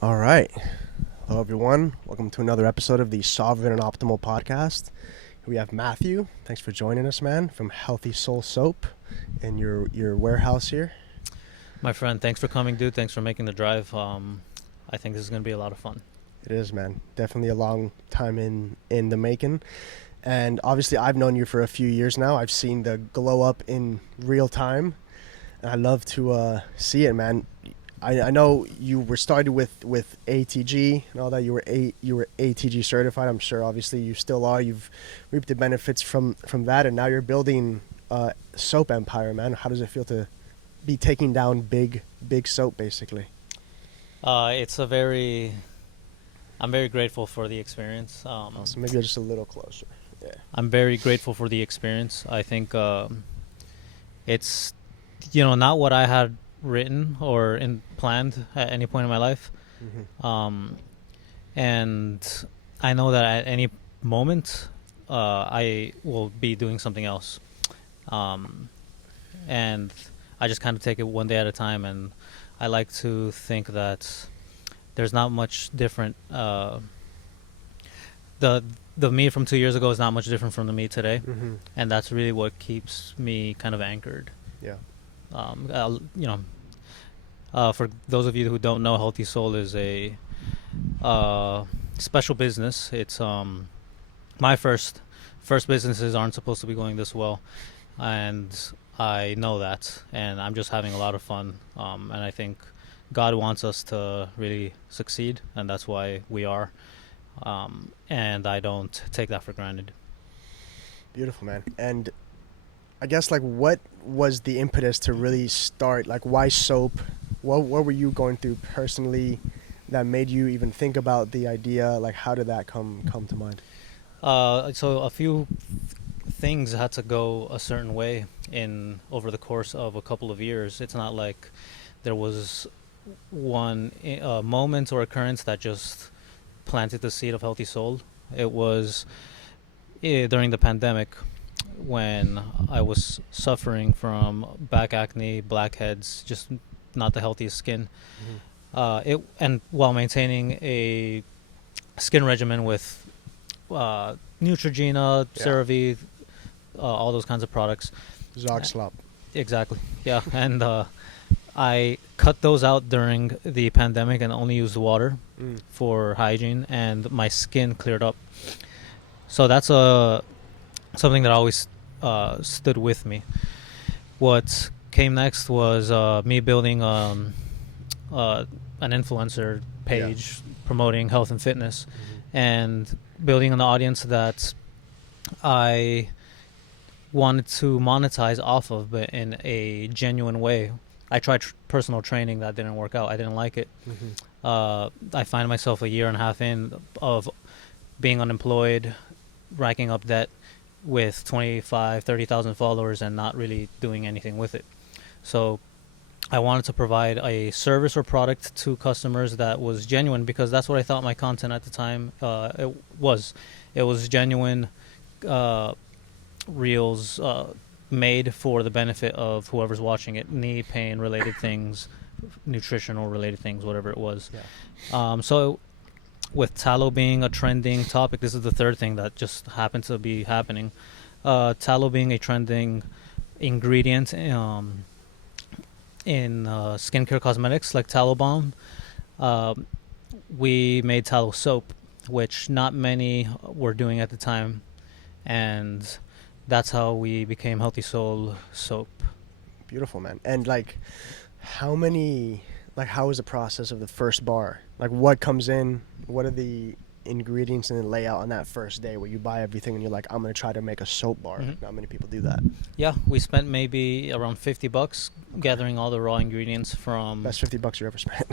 All right. Hello, everyone. Welcome to another episode of the Sovereign and Optimal podcast. We have Matthew. Thanks for joining us, man, from Healthysol Soap in your warehouse here. My friend, thanks for coming, dude. Thanks for making the drive. I think this is going to be a lot of fun. It is, man. Definitely a long time in the making. And obviously, I've known you for a few years now. I've seen the glow up in real time. And I love to see it, man. I know you were started with ATG and all that. You were ATG certified. I'm sure, obviously, you still are. You've reaped the benefits from that, and now you're building soap empire, man. How does it feel to be taking down big soap, basically? It's a very, I'm very grateful for the experience. So maybe you're just a little closer. Yeah. I'm very grateful for the experience. I think it's, not what I had written or planned at any point in my life. Mm-hmm. And I know that at any moment, I will be doing something else. And I just kind of take it one day at a time, and I like to think that there's not much different. The me from 2 years ago is not much different from the me today, Mm-hmm. and that's really what keeps me kind of anchored. Yeah. For those of you who don't know, Healthy Soul is a special business. It's my first businesses aren't supposed to be going this well, and I know that, and I'm just having a lot of fun. And I think God wants us to really succeed, and that's why we are. And I don't take that for granted. Beautiful, man. And I guess, like, what was the impetus to really start? Like, why soap? What were you going through personally that made you even think about the idea? Like, how did that come to mind? So a few things had to go a certain way in over the course of a couple of years. It's not like there was one moment or occurrence that just planted the seed of Healthy Soul. It was during the pandemic when I was suffering from back acne, blackheads, just not the healthiest skin. And while maintaining a skin regimen with Neutrogena, Yeah. CeraVe, all those kinds of products. Zog slop. Exactly. Yeah, and I cut those out during the pandemic and only used water for hygiene, and my skin cleared up. So that's something that always stood with me. What came next was me building an influencer page promoting health and fitness, and building an audience that I wanted to monetize off of, but in a genuine way. I tried personal training. That didn't work out. I didn't like it. I find myself a year and a half in of being unemployed, racking up debt with 25, 30,000 followers and not really doing anything with it. So I wanted to provide a service or product to customers that was genuine, because that's what I thought my content at the time it was. It was genuine reels made for the benefit of whoever's watching it, knee pain related things, nutritional related things, whatever it was. So with tallow being a trending topic, this is the third thing that just happened to be happening. Tallow being a trending ingredient in skincare cosmetics like tallow balm, we made tallow soap, which not many were doing at the time, and that's how we became Healthy Soul Soap. Beautiful, man. And how is the process of the first bar? Like, what comes in? What are the ingredients and the layout on that first day where you buy everything and you're like, I'm going to try to make a soap bar? Not many people do that. Yeah, we spent maybe around $50 gathering all the raw ingredients from... Best $50 you ever spent.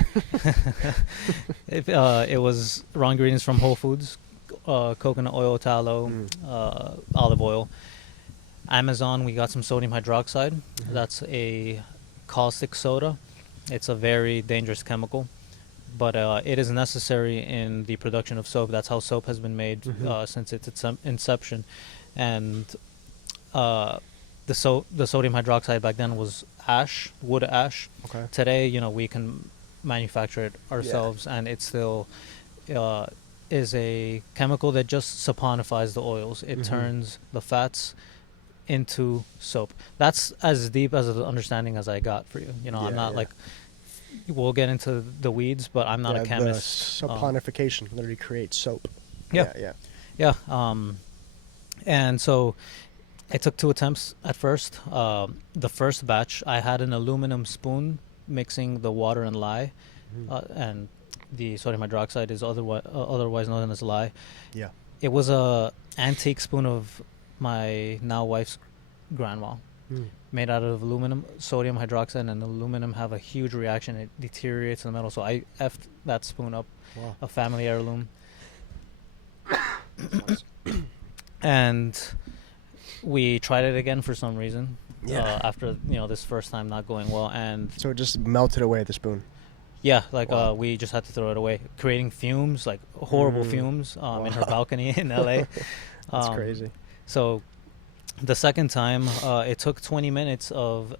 It was raw ingredients from Whole Foods, coconut oil, tallow, olive oil. Amazon, we got some sodium hydroxide. That's a caustic soda. It's a very dangerous chemical, but it is necessary in the production of soap. That's how soap has been made since its inception. And the sodium hydroxide back then was ash, wood ash. Okay. Today, we can manufacture it ourselves, and it still is a chemical that just saponifies the oils. It turns the fats into soap. That's as deep as an understanding as I got for you. You know, I'm not like, we'll get into the weeds, but I'm not a chemist. The saponification literally creates soap. Yeah. And so I took 2 attempts at first. The first batch, I had an aluminum spoon mixing the water and lye, and the sodium hydroxide is otherwise known as lye. Yeah. It was a antique spoon of my now wife's grandma, made out of aluminum. Sodium hydroxide and aluminum have a huge reaction. It deteriorates the metal. So I effed that spoon up, a family heirloom. And we tried it again for some reason. After this first time not going well, and so it just melted away the spoon. We just had to throw it away, creating fumes, like horrible fumes, in her balcony in LA. That's crazy. So the second time, it took 20 minutes of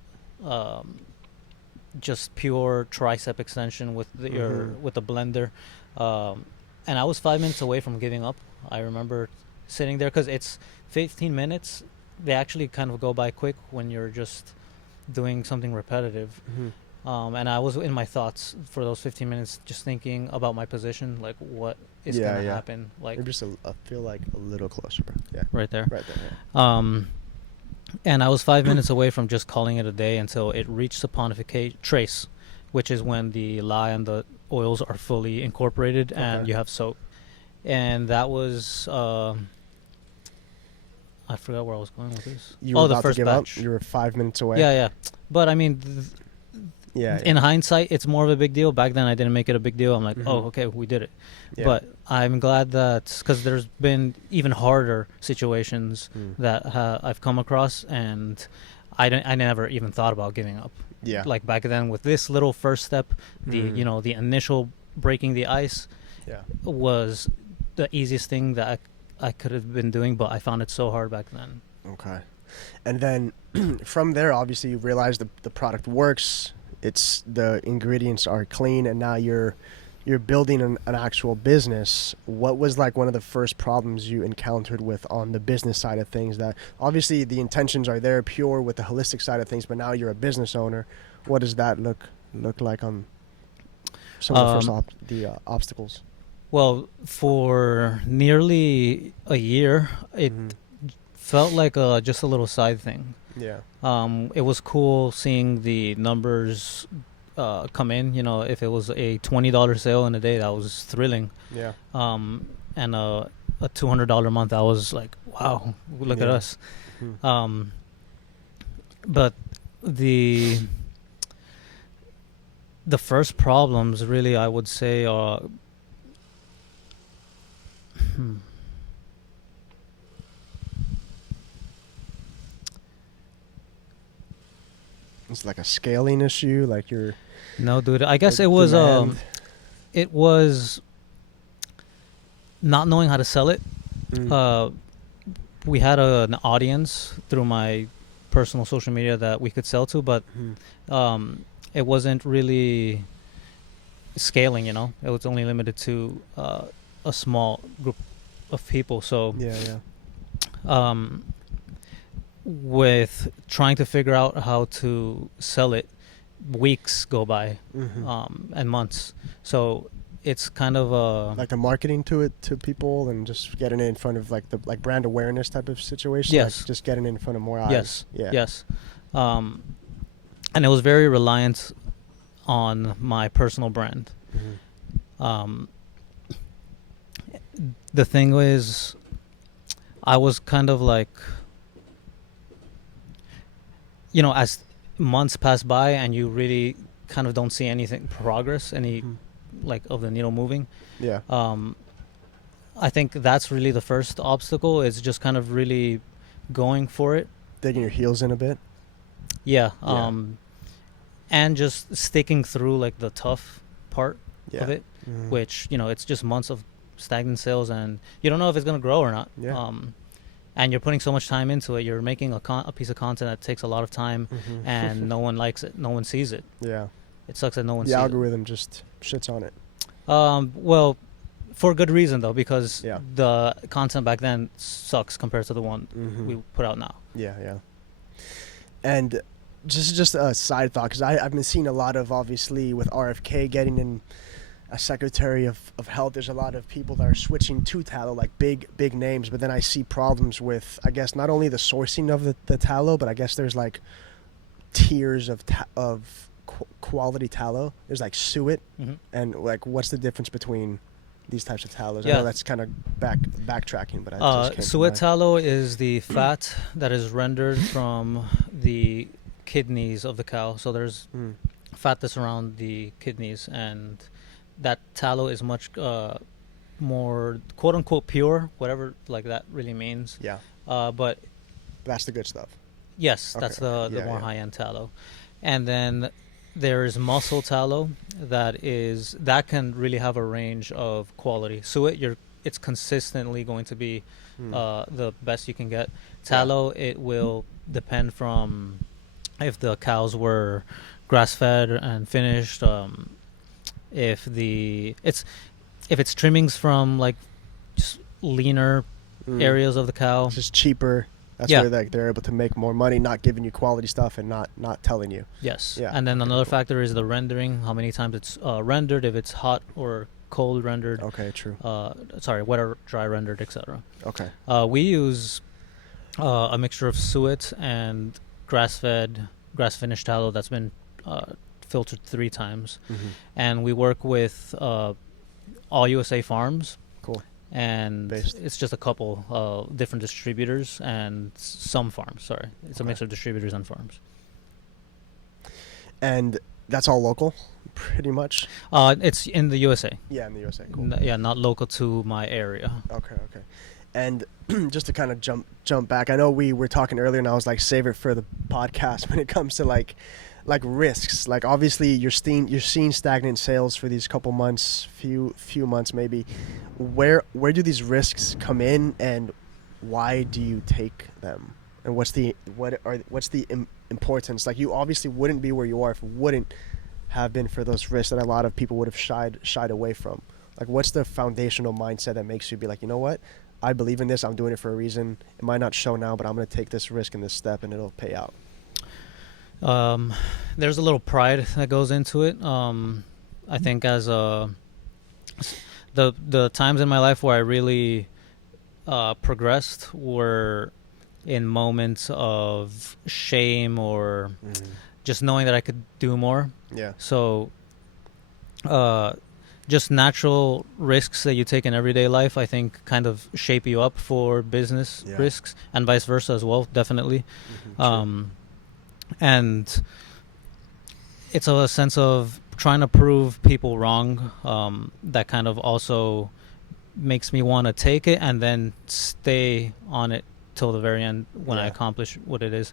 just pure tricep extension with with the blender, and I was 5 minutes away from giving up. I remember sitting there, because it's 15 minutes. They actually kind of go by quick when you're just doing something repetitive. And I was in my thoughts for those 15 minutes, just thinking about my position, like what is going to happen. Like, maybe just I feel like a little closer, bro. Yeah, right there. Yeah. And I was 5 minutes away from just calling it a day until it reached saponification trace, which is when the lye and the oils are fully incorporated and you have soap. And that was I forgot where I was going with this. You were the about first to give batch. up? You were 5 minutes away? Yeah. But I mean, in hindsight, it's more of a big deal. Back then, I didn't make it a big deal. I'm like, oh, okay, we did it. Yeah. But I'm glad that, because there's been even harder situations that I've come across, and I never even thought about giving up. Yeah. Like back then, with this little first step, the initial breaking the ice was the easiest thing that I could have been doing, but I found it so hard back then. Okay. And then from there, obviously, you realize the product works. It's the ingredients are clean, and now you're building an actual business. What was like one of the first problems you encountered with on the business side of things? That obviously the intentions are there, pure with the holistic side of things, but now you're a business owner. What does that look like on some of the first obstacles? Well, for nearly a year, it felt like just a little side thing. Yeah. It was cool seeing the numbers come in. If it was a $20 sale in a day, that was thrilling. Yeah. And a $200 month, I was like, wow, look at us. But the first problems, really, I would say, are it's like a scaling issue, like you're... No, dude, I guess it was not knowing how to sell it. We had an audience through my personal social media that we could sell to, but it wasn't really scaling, It was only limited to a small group of people. So with trying to figure out how to sell it, weeks go by and months. So it's kind of like the marketing to it to people and just getting it in front of like the brand awareness type of situation. Yes. Like just getting it in front of more eyes. Yes. And it was very reliant on my personal brand. The thing is, I was kind of like, as months pass by and you really kind of don't see anything progress, like of the needle moving. Yeah. I think that's really the first obstacle, is just kind of really going for it. Digging your heels in a bit. Yeah. And just sticking through like the tough part of it, which, it's just months of stagnant sales, and you don't know if it's going to grow or not. And you're putting so much time into it. You're making a piece of content that takes a lot of time, and no one likes it. No one sees it. Yeah. it sucks that no one The sees algorithm just shits on it. it. Well, for good reason though, because Yeah. the content back then sucks compared to the one Mm-hmm. we put out now. Yeah. And just a side thought, because I've been seeing a lot of, obviously, with RFK getting in a Secretary of Health, there's a lot of people that are switching to tallow, like big names, but then I see problems with, I guess, not only the sourcing of the tallow, but I guess there's like tiers of quality tallow. There's like suet, and like what's the difference between these types of tallows? I know that's kind of backtracking, but I just came to suet mind. tallow is the fat that is rendered from the kidneys of the cow. So there's fat that's around the kidneys, and that tallow is much more quote unquote pure, whatever like that really means. Yeah. But That's the good stuff. yes, that's the more high end tallow. And then there is muscle tallow that can really have a range of quality. Suet, it's consistently going to be the best you can get. Tallow, it will depend from if the cows were grass fed and finished. If it's trimmings from like just leaner areas of the cow, It's just cheaper. That's where they're able to make more money, not giving you quality stuff and not telling you. Yes. Yeah. And then another factor is the rendering, how many times it's rendered, if it's hot or cold rendered. Okay, true. Wet or dry rendered, etc. Okay. We use a mixture of suet and grass-finished tallow that's been filtered 3 times. And we work with All USA Farms. Cool. And it's just a couple different distributors and some farms. Sorry, it's a mix of distributors and farms. And that's all local, pretty much. It's in the USA. Yeah, in the USA. Cool. Not local to my area. Okay. And just to kind of jump back, I know we were talking earlier, and I was like, save it for the podcast when it comes to like risks. Like obviously you're seeing stagnant sales for these couple months, few months maybe. Where do these risks come in, and why do you take them? And what's the importance? Like, you obviously wouldn't be where you are if it wouldn't have been for those risks that a lot of people would have shied away from. Like, what's the foundational mindset that makes you be like, you know what? I believe in this. I'm doing it for a reason. It might not show now, but I'm going to take this risk and this step, and it'll pay out. There's a little pride that goes into it. I think as the times in my life where I really progressed were in moments of shame or just knowing that I could do more. Yeah. So just natural risks that you take in everyday life, I think, kind of shape you up for business risks, and vice versa as well, definitely. And it's a sense of trying to prove people wrong, that kind of also makes me want to take it and then stay on it till the very end when I accomplish what it is.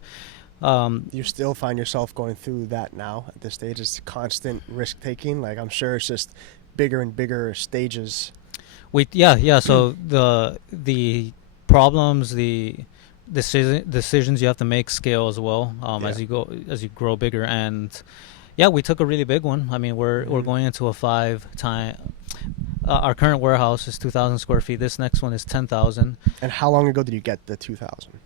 You still find yourself going through that now at this stage? It's constant risk taking. Like, I'm sure it's just bigger and bigger stages. So the problems, the decisions you have to make scale as well, as you grow bigger. And we took a really big one. I mean, we're going into a 5-time. Our current warehouse is 2,000 square feet. This next one is 10,000. And how long ago did you get the 2,000?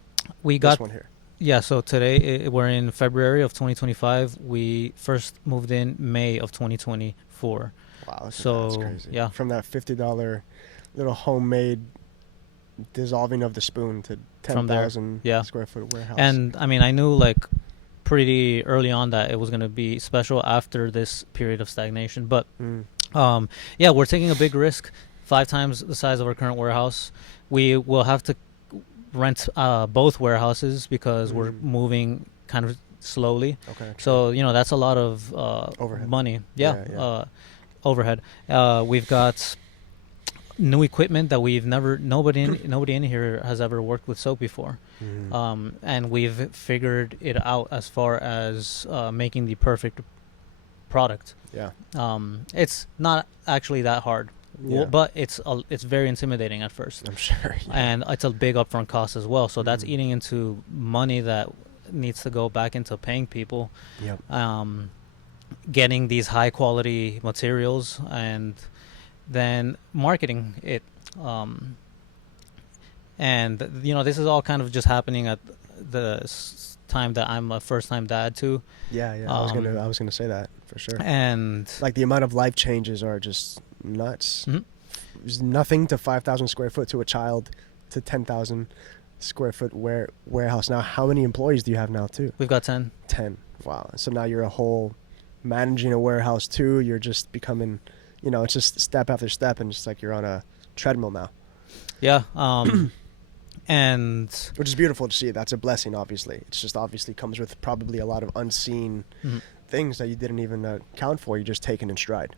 We got this one here. Yeah, so today we're in February of 2025. We first moved in May of 2024. Wow, that's crazy. Yeah. From that $50 little homemade dissolving of the spoon to 10,000 square foot warehouse. And I mean, I knew like pretty early on that it was going to be special after this period of stagnation. But we're taking a big risk, 5 times the size of our current warehouse. We will have to rent both warehouses because we're moving kind of slowly. Okay. So that's a lot of overhead. Money. Overhead. We've got new equipment that nobody in here has ever worked with soap before, and we've figured it out as far as making the perfect product. It's not actually that hard. But it's very intimidating at first. I'm sure. And it's a big upfront cost as well. So that's eating into money that needs to go back into paying people. getting these high quality materials and then marketing it. Um, and this is all kind of just happening at the time that I'm a first time dad too. Yeah, yeah. I was gonna say that for sure. And Like the amount of life changes are just nuts. Mhm. There's nothing to 5,000 square foot to a child to 10,000 square foot warehouse. Now, how many employees do you have now too? we've got 10. 10. Wow. So now you're a whole managing a warehouse too. You're just becoming, it's just step after step, and just like you're on a treadmill now. Yeah. And Which is beautiful to see. That's a blessing, obviously. It's just obviously comes with probably a lot of unseen mhm. things that you didn't even account for. You just taken in stride.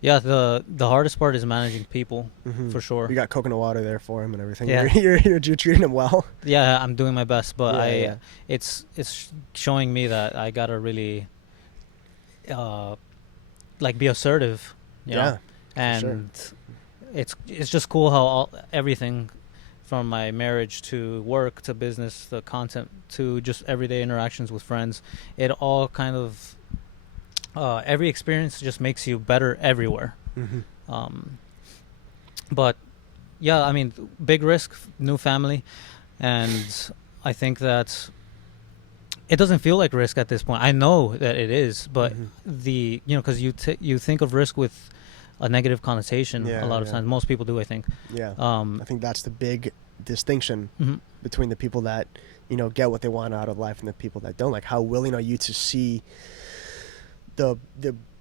Yeah, the hardest part is managing people, for sure. You got coconut water there for him and everything. Yeah. You're treating him well. Yeah, I'm doing my best, but Yeah. it's showing me that I gotta really like be assertive, you know? And it's just cool how everything from my marriage to work to business, the content to just everyday interactions with friends, it all kind of every experience just makes you better everywhere. But yeah, I mean, big risk, new family, and I think that it doesn't feel like risk at this point. I know that it is, but because you think of risk with a negative connotation a lot of times. Most people do, I think. Yeah. I think that's the big distinction between the people that get what they want out of life and the people that don't. Like, how willing are you to see the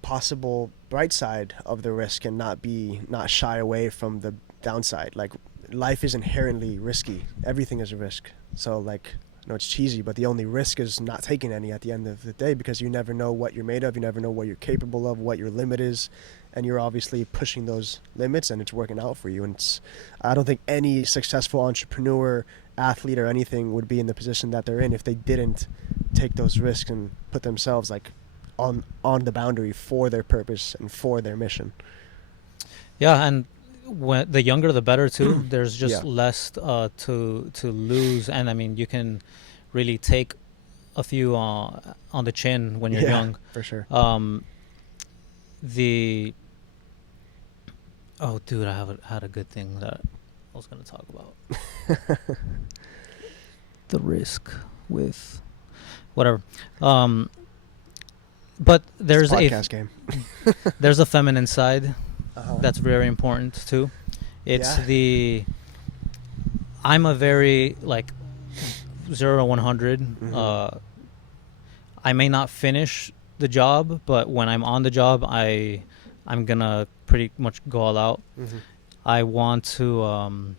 possible bright side of the risk and not shy away from the downside? Like, life is inherently risky. Everything is a risk. So, like, I know it's cheesy, but the only risk is not taking any at the end of the day, because you never know what you're made of. You never know what you're capable of, what your limit is, and you're obviously pushing those limits, and it's working out for you. And I don't think any successful entrepreneur, athlete, or anything would be in the position that they're in if they didn't take those risks and put themselves like on the boundary for their purpose and for their mission. Yeah, and when the younger the better too. There's just less to lose, and I mean, you can really take a few on the chin when you're young. For sure. Dude, I had a good thing that I was going to talk about. The risk with whatever. But there's it's a podcast game. There's a feminine side that's very important too. It's I'm a very like 0 to 100. I may not finish the job, but when I'm on the job, I'm gonna pretty much go all out. I want to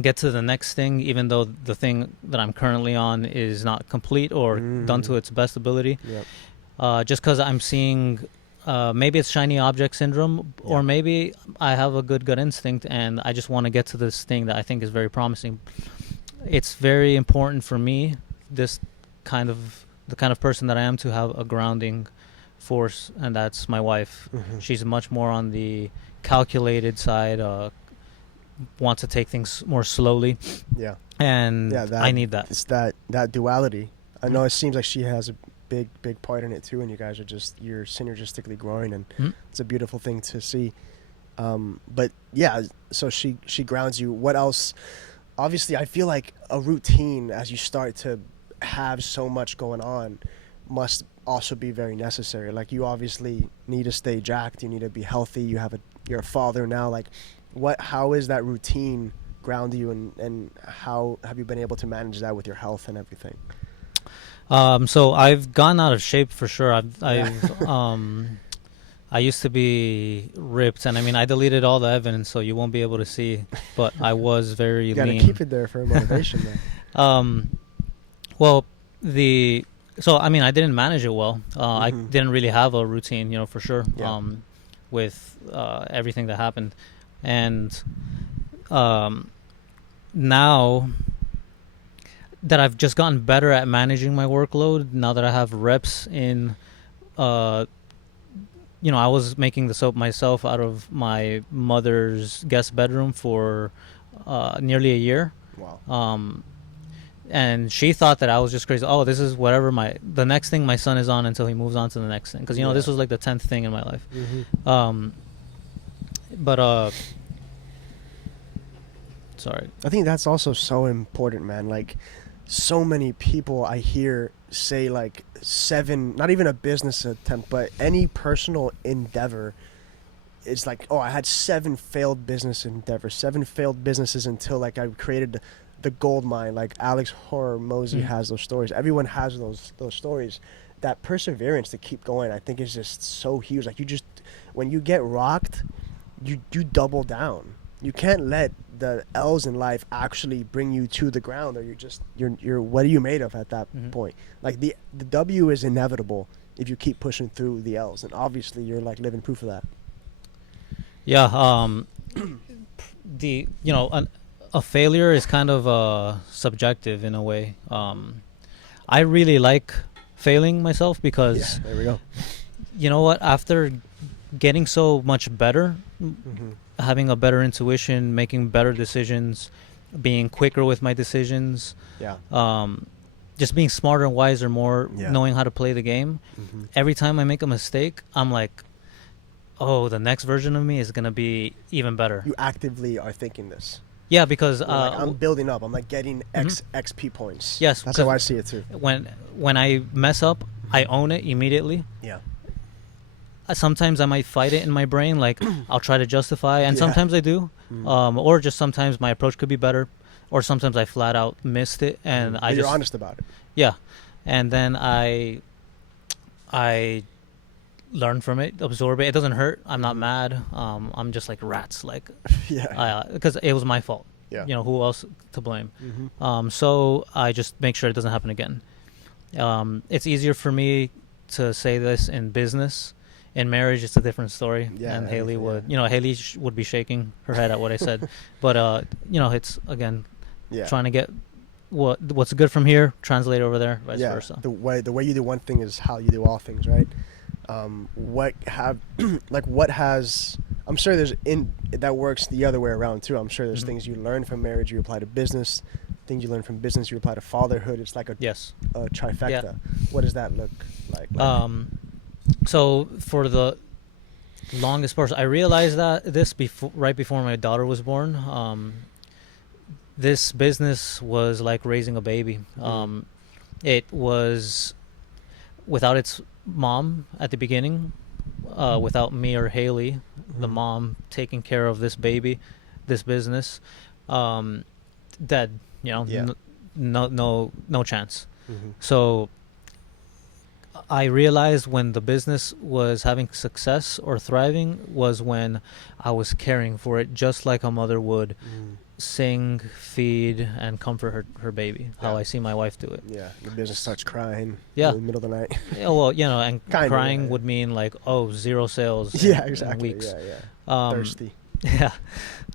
get to the next thing, even though the thing that I'm currently on is not complete or done to its best ability. Just because I'm seeing, maybe it's shiny object syndrome, or maybe I have a good gut instinct and I just want to get to this thing that I think is very promising. It's very important for me, the kind of person that I am, to have a grounding force, and that's my wife. She's much more on the calculated side, wants to take things more slowly. And I need that. It's that duality. I know it seems like she has a big part in it too, and you guys you're synergistically growing, and it's a beautiful thing to see. But yeah, so she grounds you. What else? Obviously, I feel like a routine, as you start to have so much going on, must also be very necessary. Like, you obviously need to stay jacked, you need to be healthy, you're a father now. Like, how is that routine ground you, and how have you been able to manage that with your health and everything? So I've gone out of shape for sure. I used to be ripped, and I mean, I deleted all the evidence, so you won't be able to see, but I was very you gotta lean. keep it there for motivation. So I mean, I didn't manage it well. I didn't really have a routine, for sure. With everything that happened, and now that I've just gotten better at managing my workload, now that I have reps in, I was making the soap myself out of my mother's guest bedroom for nearly a year. Wow. And she thought that I was just crazy. Oh, this is whatever the next thing my son is on until he moves on to the next thing. Because, this was like the 10th thing in my life. But sorry. I think that's also so important, man. Like, so many people I hear say, like, 7, not even a business attempt, but any personal endeavor, it's like, oh, I had 7 failed business endeavors, 7 failed businesses until, like, I created the gold mine. Like Alex Hormozy has those stories. Everyone has those stories. That perseverance to keep going, I think, is just so huge. Like, when you get rocked, you double down. You can't let the L's in life actually bring you to the ground, or you're what are you made of at that point? Like, the W is inevitable if you keep pushing through the L's, and obviously you're like living proof of that. Yeah. A failure is kind of subjective in a way. I really like failing myself because there we go. You know what? After getting so much better, having a better intuition, making better decisions, being quicker with my decisions, just being smarter and wiser, more knowing how to play the game. Every time I make a mistake, I'm like, oh, the next version of me is going to be even better. You actively are thinking this. Yeah, because like, I'm building up. I'm like getting XP points. Yes, that's how I see it too. When I mess up, I own it immediately. Yeah. Sometimes I might fight it in my brain, like I'll try to justify, and sometimes I do, or just sometimes my approach could be better, or sometimes I flat out missed it, and you're honest about it. Yeah, and then I learn from it, absorb it. It doesn't hurt. I'm not mad. I'm just like rats, like because it was my fault. Yeah. Who else to blame? So I just make sure it doesn't happen again. It's easier for me to say this in business. In marriage, it's a different story. Yeah, and Haley would, Haley would be shaking her head at what I said. But it's again trying to get what's good from here, translate over there, vice versa. The way you do one thing is how you do all things, right? What has I'm sure there's that works the other way around too. I'm sure there's things you learn from marriage you apply to business, things you learn from business you apply to fatherhood. It's like a trifecta. Yeah. What does that look like? So for the longest part, I realized that right before my daughter was born. This business was like raising a baby. It was without its mom at the beginning, without me or Haley, the mom taking care of this baby, this business, dead. No chance. So I realized when the business was having success or thriving was when I was caring for it just like a mother would sing, feed, and comfort her baby, how I see my wife do it. Yeah, the business starts crying in the middle of the night. Yeah, well, and crying would mean like, 0 sales in weeks. Yeah. Thirsty. Yeah.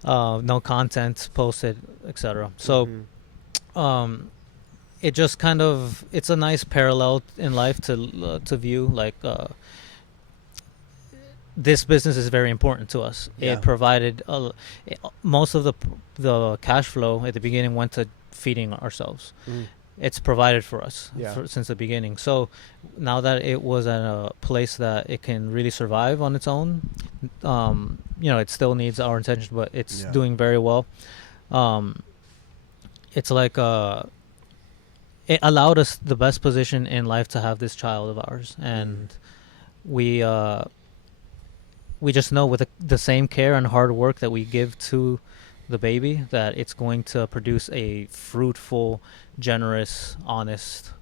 No content posted, etc. So it just kind of, it's a nice parallel in life to view, like this business is very important to us. It provided most of the cash flow at the beginning went to feeding ourselves. It's provided for us since the beginning. So now that it was at a place that it can really survive on its own, it still needs our attention, but it's doing very well. It's like it allowed us the best position in life to have this child of ours, and we just know with the same care and hard work that we give to the baby that it's going to produce a fruitful, generous, honest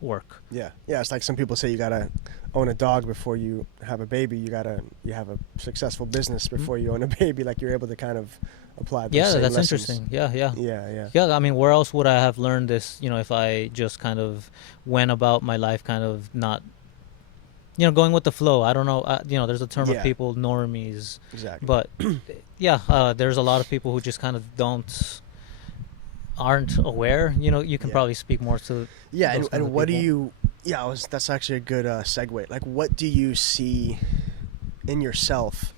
work. Yeah, it's like some people say you gotta own a dog before you have a baby. You have a successful business before you own a baby. Like, you're able to kind of apply those same that's lessons. interesting. Yeah, I mean, where else would I have learned this, if I just kind of went about my life kind of not going with the flow. I don't know, there's a term of people, normies. Exactly. But there's a lot of people who just kind of aren't aware. You can probably speak more to and what do you that's actually a good segue. Like, what do you see in yourself,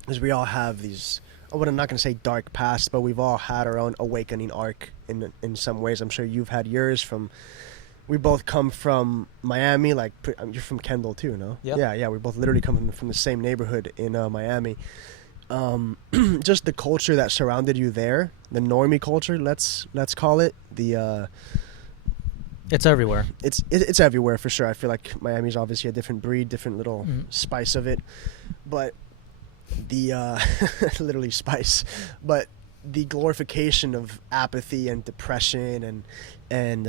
because we all have these I'm not going to say dark past, but we've all had our own awakening arc in some ways. I'm sure you've had yours from. We both come from Miami. Like you're from Kendall too, no? Yeah. Yeah. We both literally come from the same neighborhood in Miami. Just the culture that surrounded you there, the normie culture, let's call it. It's everywhere. It's everywhere for sure. I feel like Miami's obviously a different breed, different little spice of it, but the literally spice, but the glorification of apathy and depression and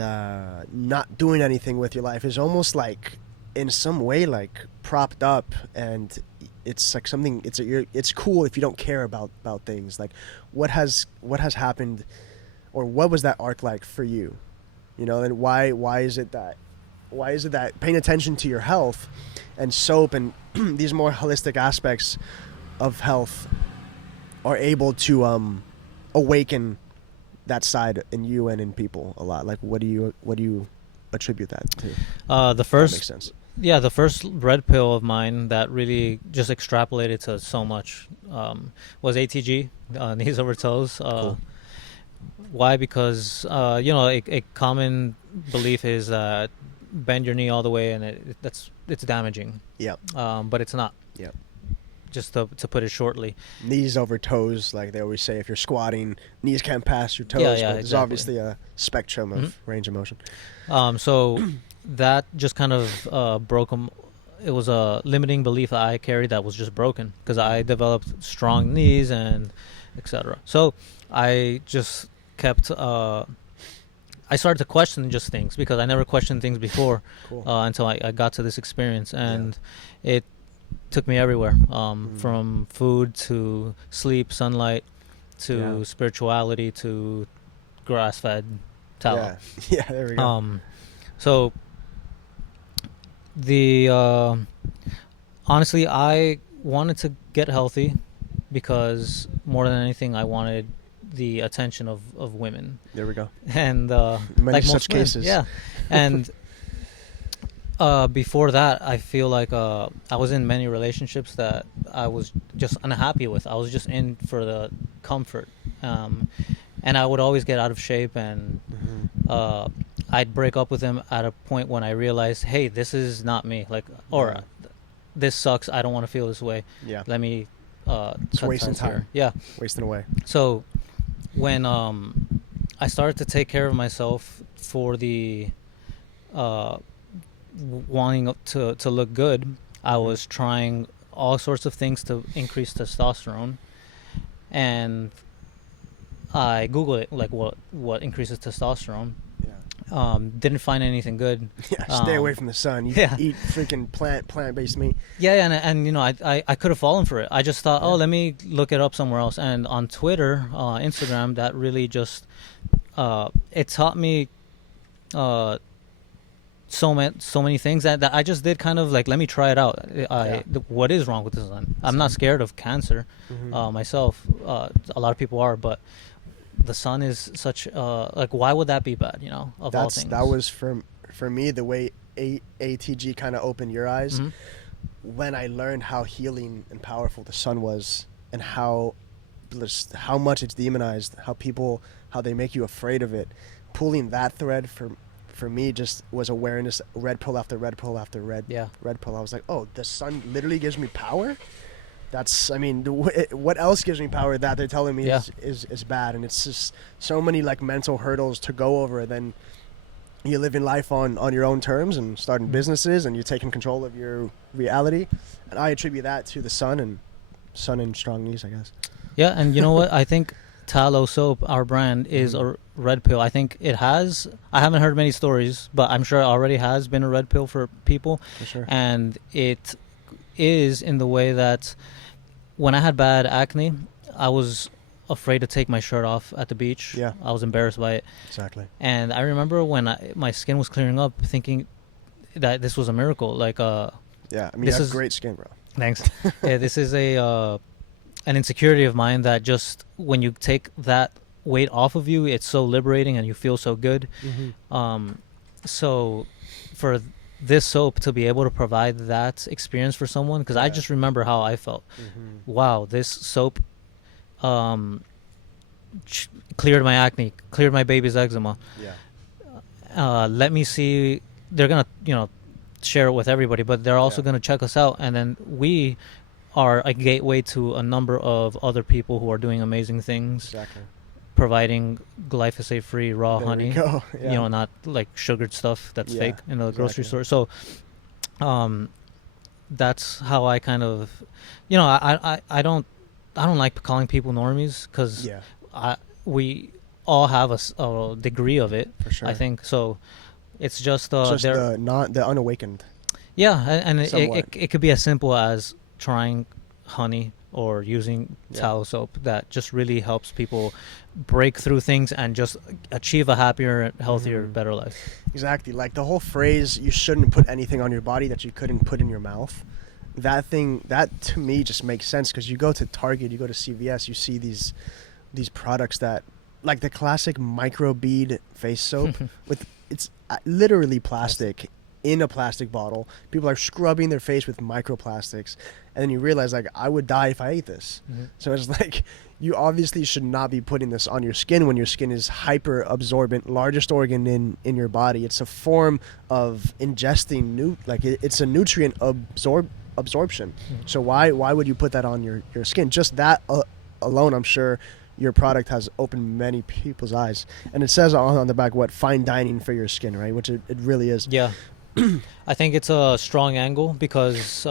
not doing anything with your life is almost like in some way like propped up, and it's like something. It's cool if you don't care about things. Like what has happened, or what was that arc like for you? You know, and why is it that paying attention to your health and soap and these more holistic aspects of health are able to awaken that side in you and in people a lot? Like what do you attribute that to? The first that makes sense. Yeah, the first red pill of mine that really just extrapolated to so much was ATG, knees over toes. Cool. Why? Because a common belief is that bend your knee all the way, and it's damaging. Yep. But it's not. Yep. Just to put it shortly. Knees over toes, like they always say, if you're squatting, knees can't pass your toes. Yeah, but there's exactly. obviously a spectrum of range of motion. So that just kind of broke them. It was a limiting belief that I carried that was just broken because I developed strong knees and etc. So I just kept. I started to question just things because I never questioned things before. Cool. Until I got to this experience, and it took me everywhere, from food to sleep, sunlight, to spirituality, to grass-fed tallow. Yeah, there we go. So honestly, I wanted to get healthy because more than anything, I wanted the attention of women. There we go. And many like such most women, cases. yeah. And before that, I feel like I was in many relationships that I was just unhappy with. I was just in for the comfort, and I would always get out of shape, and I'd break up with them at a point when I realized, hey, this is not me. Like, or this sucks. I don't want to feel this way. Yeah. Let me. It's wasting time. Here. Yeah. Wasting away. So when I started to take care of myself for the wanting to look good, I was trying all sorts of things to increase testosterone, and I googled it, like what increases testosterone. Didn't find anything good. Stay away from the sun. Eat freaking plant-based meat. And I could have fallen for it. I just thought, let me look it up somewhere else. And on Twitter, Instagram, that really just it taught me so many things that I just did kind of like, let me try it out. What is wrong with the sun? I'm not scared of cancer myself. A lot of people are, but the sun is such like, why would that be bad? Of all things. That was for me the way ATG kind of opened your eyes when I learned how healing and powerful the sun was, and how much it's demonized, how they make you afraid of it. Pulling that thread for me just was awareness. Red pill after red pill after red pill. I was like, oh, the sun literally gives me power. What else gives me power that they're telling me is bad? And it's just so many like mental hurdles to go over. Then you're living life on your own terms and starting businesses, and you're taking control of your reality. And I attribute that to the sun and strong knees, I guess. Yeah, and you know what? I think Tallow Soap, our brand, is a red pill. I think it has. I haven't heard many stories, but I'm sure it already has been a red pill for people. For sure. And it is in the way that when I had bad acne, I was afraid to take my shirt off at the beach. Yeah. I was embarrassed by it. Exactly. And I remember when my skin was clearing up, thinking that this was a miracle. Like, yeah, I mean, you have great skin, bro. Thanks. Yeah, this is an insecurity of mine that just when you take that weight off of you, it's so liberating and you feel so good. So for this soap to be able to provide that experience for someone, because I just remember how I felt. Wow, this soap um, cleared my acne, cleared my baby's eczema. Yeah. Let me see. They're gonna, share it with everybody, but they're also Yeah. gonna check us out, and then we are a gateway to a number of other people who are doing amazing things, Exactly. providing glyphosate-free raw There we honey. go. Yeah. Not like sugared stuff that's Yeah, fake in the grocery exactly. store. So, um, that's how I kind of, I don't like calling people normies because Yeah, we all have a degree of it. for sure. I think so. It's just It's just there. the unawakened, Yeah, and somewhat. it could be as simple as trying honey or using Yeah. towel soap that just really helps people break through things and just achieve a happier, healthier, Mhm. better life. Exactly. Like the whole phrase, you shouldn't put anything on your body that you couldn't put in your mouth. That to me just makes sense because you go to Target, you go to CVS, you see these products that, like the classic micro bead face soap with it's literally plastic in a plastic bottle. People are scrubbing their face with microplastics, and then you realize like I would die if I ate this. Mhm. So it's like you obviously should not be putting this on your skin when your skin is hyper absorbent, largest organ in your body. It's a form of ingesting it's a nutrient absorption. Mhm. So why would you put that on your skin? Just that alone, I'm sure your product has opened many people's eyes. And it says on the back what fine dining for your skin, right? Which it really is. Yeah, I think it's a strong angle because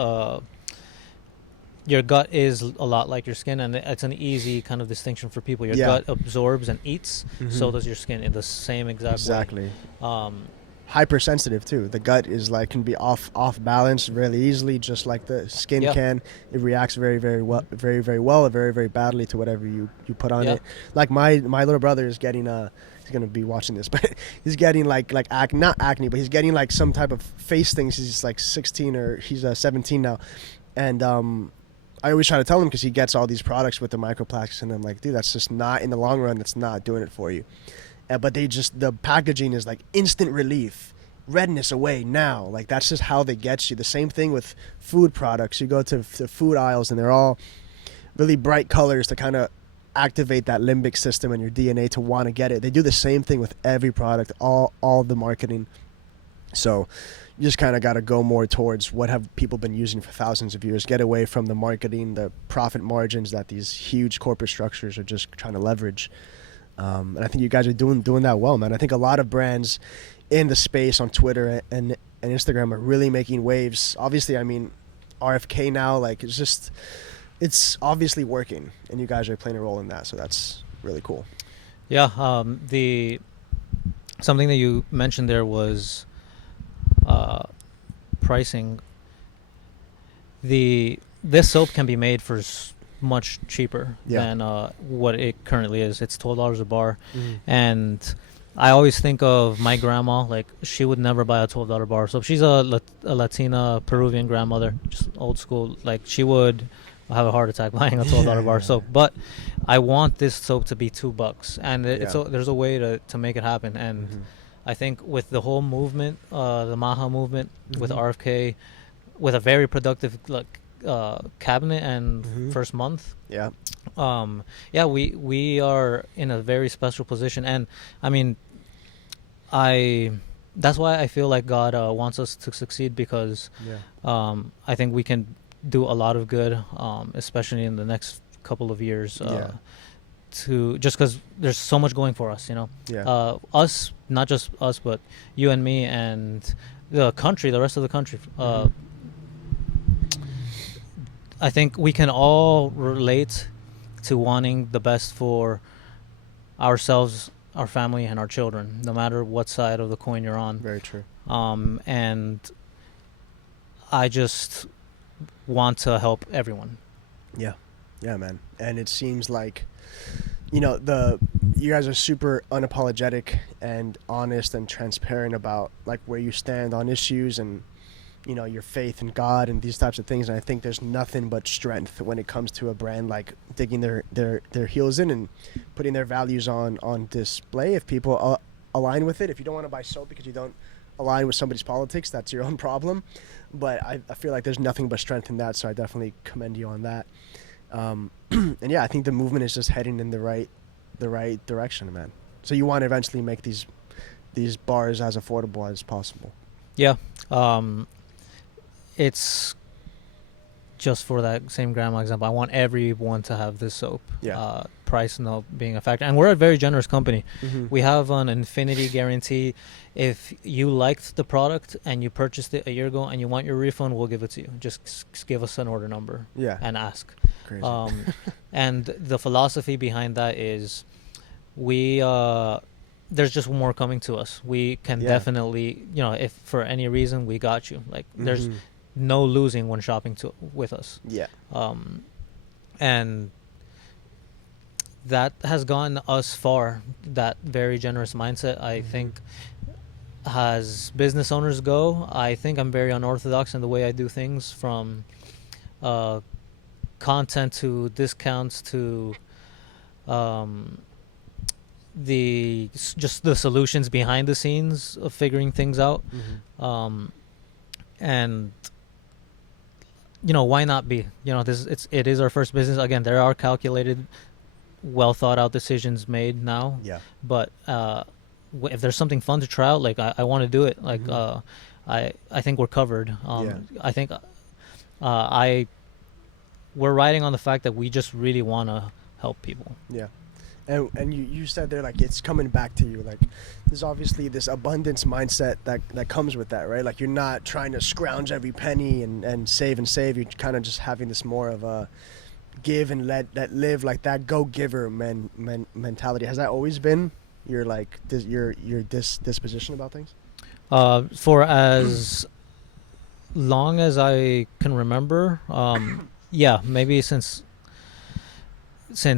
your gut is a lot like your skin, and it's an easy kind of distinction for people. Your Yeah. gut absorbs and eats, so Mhm. does your skin in the same exact way. Exactly. Um, Hypersensitive too. The gut is like can be off balance really easily, just like the skin Yeah. can. It reacts very very well, very very badly to whatever you put on Yeah. it. Like my little brother is getting he's gonna be watching this, but he's getting like not acne, but he's getting like some type of face things. He's like 16 or he's 17 now, and I always try to tell him because he gets all these products with the microplastics, and I'm like, dude, that's just not in the long run. That's not doing it for you. But the packaging is like instant relief, redness away now. Like that's just how they get you. The same thing with food products. You go to the food aisles and they're all really bright colors to kind of activate that limbic system in your DNA to want to get it. They do the same thing with every product, all the marketing. So you just kind of got to go more towards what have people been using for thousands of years. Get away from the marketing, the profit margins that these huge corporate structures are just trying to leverage. And I think you guys are doing that well, man. I think a lot of brands in the space on Twitter and Instagram are really making waves. Obviously, I mean, RFK now, like it's obviously working, and you guys are playing a role in that. So that's really cool. yeah. The something that you mentioned there was pricing. This soap can be made for much cheaper Yeah. than what it currently is. It's $12 a bar, Mm-hmm. and I always think of my grandma. Like she would never buy a $12 bar soap. She's a Latina Peruvian grandmother, just old school. Like she would have a heart attack buying a $12 bar soap. But I want this soap to be $2, and Yeah. there's a way to make it happen. And Mm-hmm. I think with the whole movement, the Maha movement, with Mhm. RFK, with a very productive cabinet and Mhm. first month, Yeah. yeah, we are in a very special position. And I mean, that's why I feel like God wants us to succeed, because Yeah. I think we can do a lot of good, especially in the next couple of years. Yeah. To just because there's so much going for us, Yeah. us, not just us, but you and me and the country, the rest of the country. Mhm. I think we can all relate to wanting the best for ourselves, our family, and our children, no matter what side of the coin you're on. Very true. And I just want to help everyone. Yeah. Yeah, man. And it seems like, you guys are super unapologetic and honest and transparent about like where you stand on issues and, your faith in God and these types of things. And I think there's nothing but strength when it comes to a brand like digging their heels in and putting their values on display. If people align with it, if you don't want to buy soap because you don't align with somebody's politics, that's your own problem. But I feel like there's nothing but strength in that. So I definitely commend you on that. And yeah, I think the movement is just heading in the right direction, man. So you want to eventually make these bars as affordable as possible. Yeah. It's just for that same grandma example. I want everyone to have this soap. Yeah. Price not being a factor. And we're a very generous company. Mm-hmm. We have an infinity guarantee. If you liked the product and you purchased it a year ago and you want your refund, we'll give it to you. Just give us an order number Yeah. and ask. Crazy. And the philosophy behind that is there's just more coming to us. We can definitely, if for any reason, we got you. Like there's no losing when shopping with us. Yeah. And that has gotten us far. That very generous mindset, I think, as business owners go, I think I'm very unorthodox in the way I do things, from content to discounts to just the solutions behind the scenes of figuring things out. And why not be? It is our first business. Again, there are calculated, well thought out decisions made now. Yeah. But if there's something fun to try out, like I want to do it. Like I think we're covered. I think we're riding on the fact that we just really want to help people. Yeah. And you said there, like, it's coming back to you. Like, there's obviously this abundance mindset that comes with that, right? Like, you're not trying to scrounge every penny and save. You're kind of just having this more of a give and let live, like that go-giver mentality. Has that always been your disposition about things? For as long as I can remember, yeah, maybe since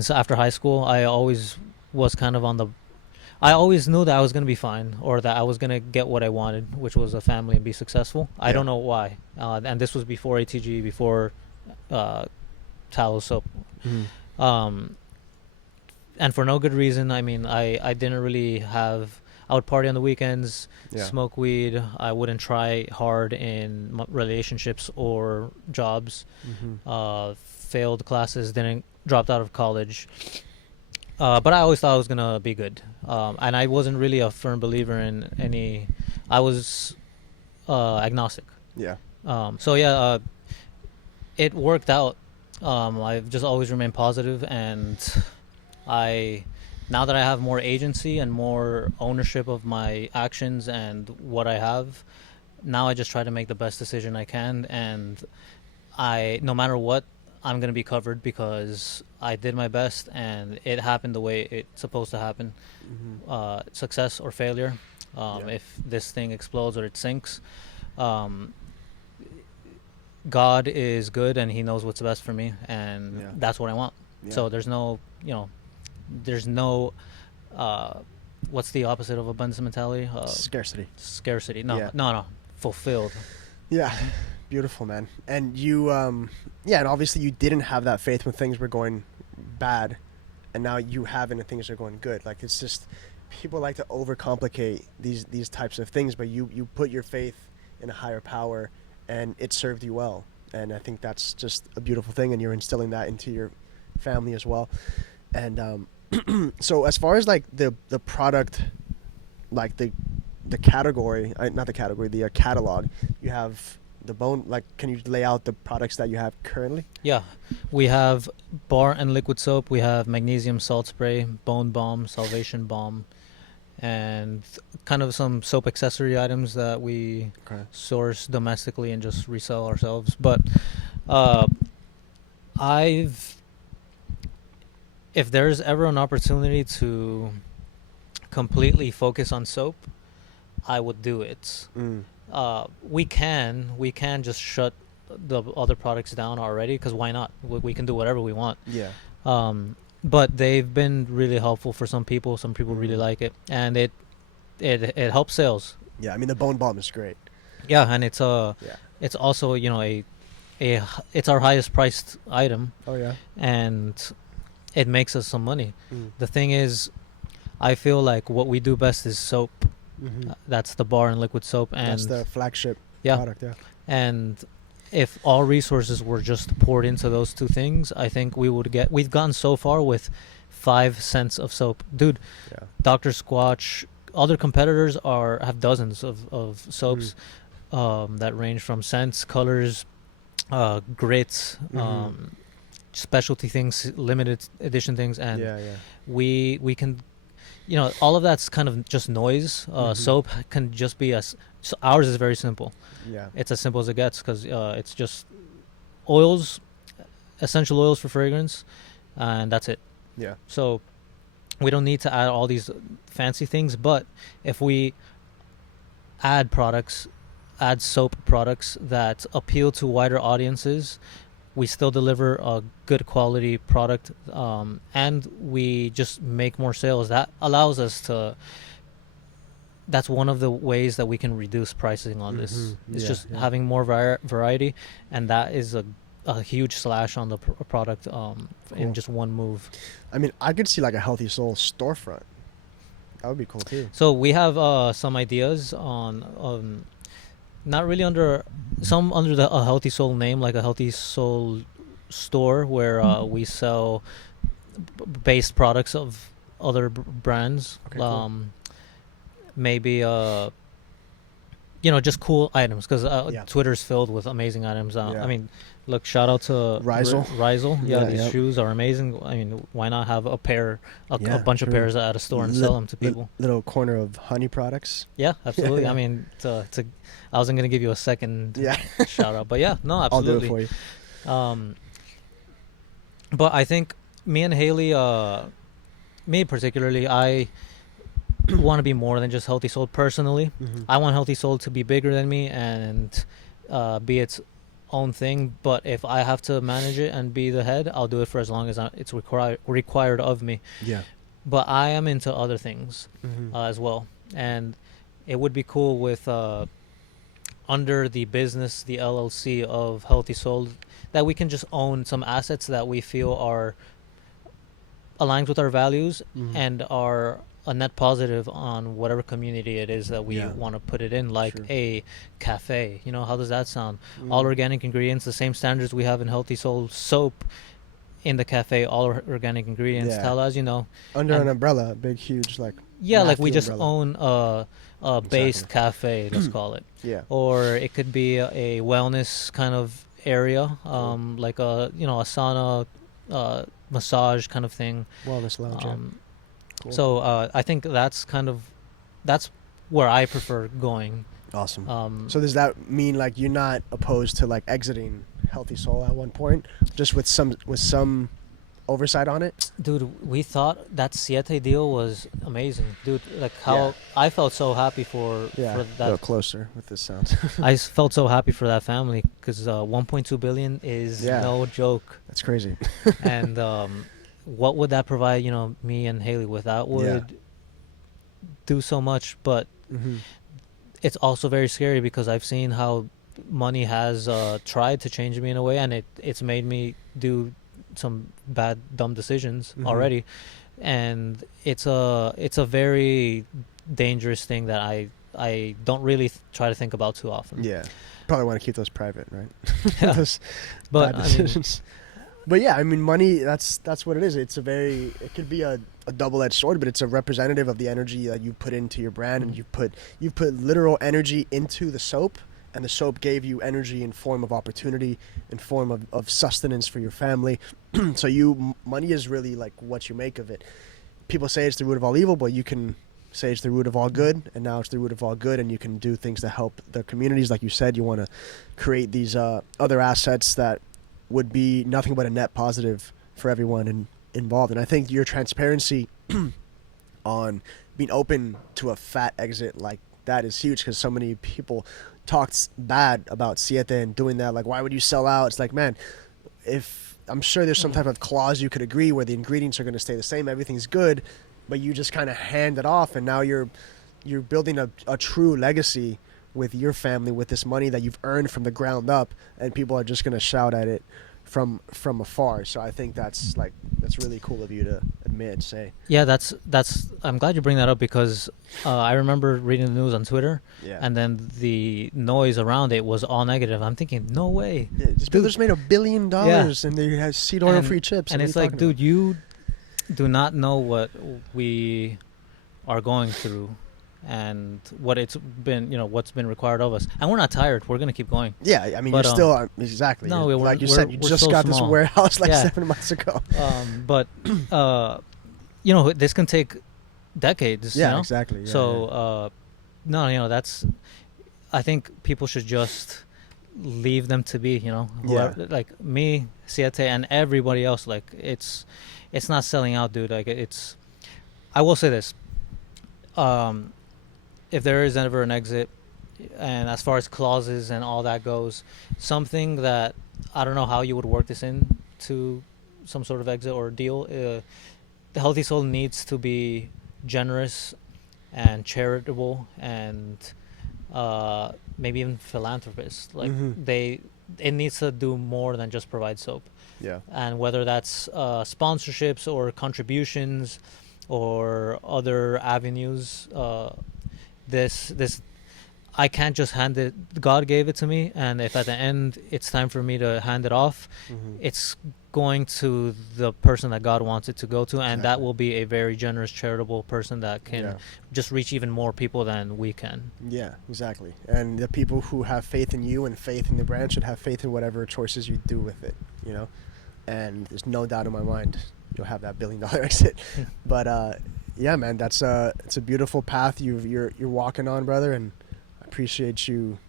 after high school, I always was kind of I always knew that I was going to be fine, or that I was going to get what I wanted, which was a family and be successful. I don't know why. And this was before ATG, before tallow soap. And for no good reason. I mean, I didn't really I would party on the weekends, smoke weed. I wouldn't try hard in relationships or jobs. Failed classes, dropped out of college. But I always thought I was going to be good. And I wasn't really a firm believer in any... I was agnostic. Yeah. It worked out. I've just always remained positive, and now that I have more agency and more ownership of my actions and what I have, now I just try to make the best decision I can, and no matter what, I'm going to be covered because I did my best and it happened the way it's supposed to happen. Success or failure, if this thing explodes or it sinks, God is good and he knows what's best for me, and that's what I want. So there's no, what's the opposite of abundance mentality? Scarcity. No. Fulfilled. Yeah. Beautiful, man. And you, and obviously you didn't have that faith when things were going bad, and now you have it and things are going good. Like, it's just, people like to overcomplicate these types of things, but you put your faith in a higher power, and it served you well. And I think that's just a beautiful thing, and you're instilling that into your family as well. And so as far as like the product, like the category, not the category, the catalog, you have the bone, like, can you lay out the products that you have currently? Yeah, we have bar and liquid soap, we have magnesium salt spray, bone balm, salvation balm, and kind of some soap accessory items that we source domestically and just resell ourselves. But if there's ever an opportunity to completely focus on soap, I would do it. We can just shut the other products down already, because why not? We can do whatever we want. But they've been really helpful for some people. Some people really like it, and it helps sales. Yeah, I mean, the bone balm is great. Yeah, and it's it's also it's our highest priced item. Oh yeah. And it makes us some money. The thing is, I feel like what we do best is soap. That's the bar and liquid soap, and that's the flagship product. Yeah. And if all resources were just poured into those two things, I think we've gone so far with 5 cents of soap, dude. Yeah. Dr. Squatch, other competitors have dozens of soaps that range from scents, colors, grits, specialty things, limited edition things, and we can, all of that's kind of just noise. Soap can just be so ours is very simple. Yeah. It's as simple as it gets, because it's just oils, essential oils for fragrance, and that's it. Yeah. So we don't need to add all these fancy things, but if we add soap products that appeal to wider audiences, we still deliver a good quality product, and we just make more sales. That allows us to. That's one of the ways that we can reduce pricing on this. It's just having more variety, and that is a huge slash on the product in just one move. I mean, I could see like a Healthysol storefront. That would be cool too. So we have some ideas on not really under the a Healthysol name, like a Healthysol store where we sell based products of other brands. Okay, cool. Maybe just cool items, because Twitter's filled with amazing items. I mean, look, shout out to Redefining. These shoes are amazing. I mean, why not have a bunch of pairs at a store and sell them to people? Little corner of honey products. Yeah, absolutely. I mean, I wasn't gonna give you a second shout out, but no, absolutely. I'll do it for you. But I think me and Haley, me particularly, I want to be more than just Healthysol personally. I want Healthysol to be bigger than me and be its own thing, but if I have to manage it and be the head, I'll do it for as long as it's required of me. Yeah. But I am into other things as well, and it would be cool with under the business, the LLC of Healthysol, that we can just own some assets that we feel are aligned with our values and are a net positive on whatever community it is that we want to put it in, like a cafe. How does that sound? All organic ingredients, the same standards we have in Healthysol soap in the cafe, all organic ingredients. Tell us, under an umbrella, big, huge, like like we just umbrella. own a based cafe, let's call it. Or it could be a wellness kind of area, like a a sauna, massage kind of thing. Wellness lounge. Cool. So I think that's where I prefer going. Awesome. So does that mean like you're not opposed to like exiting Healthysol at one point, just with some oversight on it? Dude, we thought that Siete deal was amazing, dude. Like how I felt so happy for that. Go closer with this sound. I felt so happy for that family, because 1.2 billion is no joke. That's crazy. And what would that provide, me and Haley with? That would do so much, but it's also very scary, because I've seen how money has tried to change me in a way, and it's made me do some bad, dumb decisions already, and it's a very dangerous thing that I don't really try to think about too often. Yeah, probably want to keep those private, right? Those but bad decisions. But yeah, I mean, money, that's what it is. It could be a double-edged sword, but it's a representative of the energy that you put into your brand, and you've put literal energy into the soap, and the soap gave you energy in form of opportunity, in form of sustenance for your family. So money is really like what you make of it. People say it's the root of all evil, but you can say it's the root of all good, and now it's the root of all good, and you can do things to help the communities. Like you said, you want to create these other assets that would be nothing but a net positive for everyone involved. And I think your transparency on being open to a fat exit like that is huge, because so many people talked bad about Siete and doing that. Like, why would you sell out? It's like, man, I'm sure there's some type of clause you could agree where the ingredients are going to stay the same, everything's good, but you just kind of hand it off, and now you're building a true legacy with your family, with this money that you've earned from the ground up, and people are just going to shout at it from afar. So I think that's really cool of you to admit admit and say. Yeah, that's. I'm glad you bring that up because I remember reading the news on Twitter, Yeah. and then the noise around it was all negative. I'm thinking, no way. Yeah, just people just made $1 billion and they have seed oil free chips. And What it's are you like, talking dude, you do not know what we are going through, and what it's been, what's been required of us. And we're not tired. We're gonna keep going. about? Yeah, I mean, But, you're still exactly. no, You're- we're- like you we're- said, you we're just so got this small. warehouse like Yeah. 7 months ago. But this can take decades. Yeah, you know? exactly. Yeah, So no, that's. I think people should just leave them to be. Whoever, like me, Siete, and everybody else. Like it's not selling out, dude. Like it's. I will say this. If there is ever an exit, and as far as clauses and all that goes, something that I don't know how you would work this in to some sort of exit or deal. The Healthysol needs to be generous and charitable and maybe even philanthropist. Like it needs to do more than just provide soap. yeah. And whether that's sponsorships or contributions or other avenues, this I can't just hand it. God gave it to me, and if at the end it's time for me to hand it off, it's going to the person that God wants it to go to, and that Exactly. will be a very generous, charitable person that can just reach even more people than we can. Yeah, exactly. And the people who have faith in you and faith in the brand should have faith in whatever choices you do with it, And there's no doubt in my mind you'll have that $1 billion exit. But yeah, man, it's a beautiful path you're walking on, brother, and I appreciate you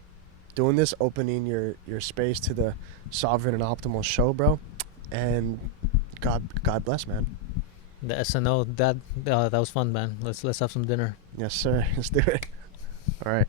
doing this, opening your space to the Sovereign and Optimal show, bro. And God bless, man. The SNO, that was fun, man. Let's have some dinner. Yes, sir. Let's do it. All right.